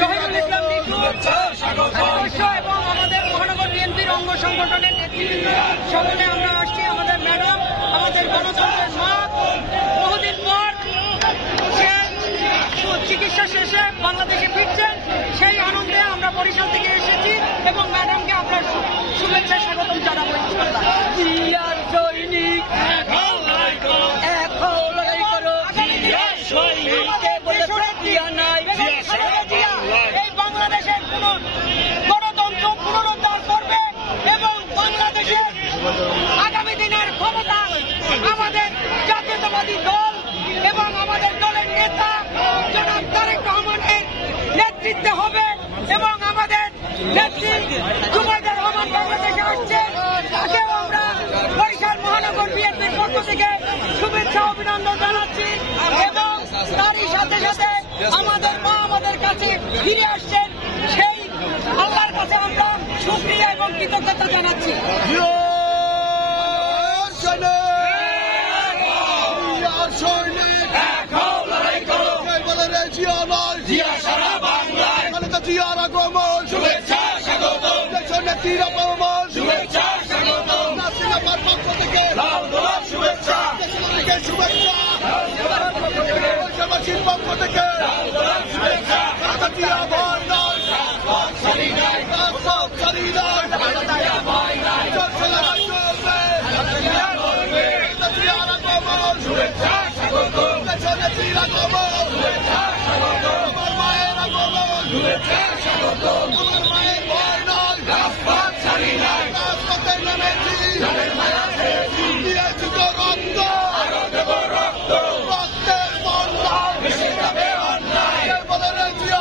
জহিরুল ইসলাম সদস্য এবং আমাদের মহানগর বিএনপির অঙ্গ সংগঠনের নেতৃবৃন্দ সকলে আমরা আসছি। আমাদের ম্যাডাম, আমাদের গণতন্ত্রের মা, বহুদিন পর সে চিকিৎসা শেষে বাংলাদেশে ফিরছেন, সেই আনন্দে আমরা বরিশাল থেকে এসেছি এবং ম্যাডামকে আমরা শুভেচ্ছা স্বাগতম জানাবো। এই বাংলাদেশের গণতন্ত্র পুনরুদ্ধার করবে এবং বাংলাদেশের আগামী দিনের ক্ষমতা আমাদের জাতীয়তাবাদী দল এবং আমাদের দলের নেতা জনাব তারেক রহমানের নেতৃত্বে হবে এবং আমাদের নেত্রী জুবাইদা রহমান বাংলাদেশে আসছে, তাকেও আমরা বরিশাল মহানগর বিএনপির পক্ষ থেকে শুভেচ্ছা অভিনন্দন জানাচ্ছি এবং তারই সাথে সাথে আমাদের মা আমাদের কাছে ফিরে আসছেন, সেই আল্লাহর কাছে আমরা শুকরিয়া এবং কৃতজ্ঞতা জানাচ্ছি। শুভেচ্ছা স্বাগতম, শুভেচ্ছা স্বাগতম, শুভেচ্ছা শুভেচ্ছাবাসীর পক্ষ থেকে শুভেচ্ছা। শুভেচ্ছা স্বাগতম, শুভেচ্ছা স্বাগতম, শুভেচ্ছা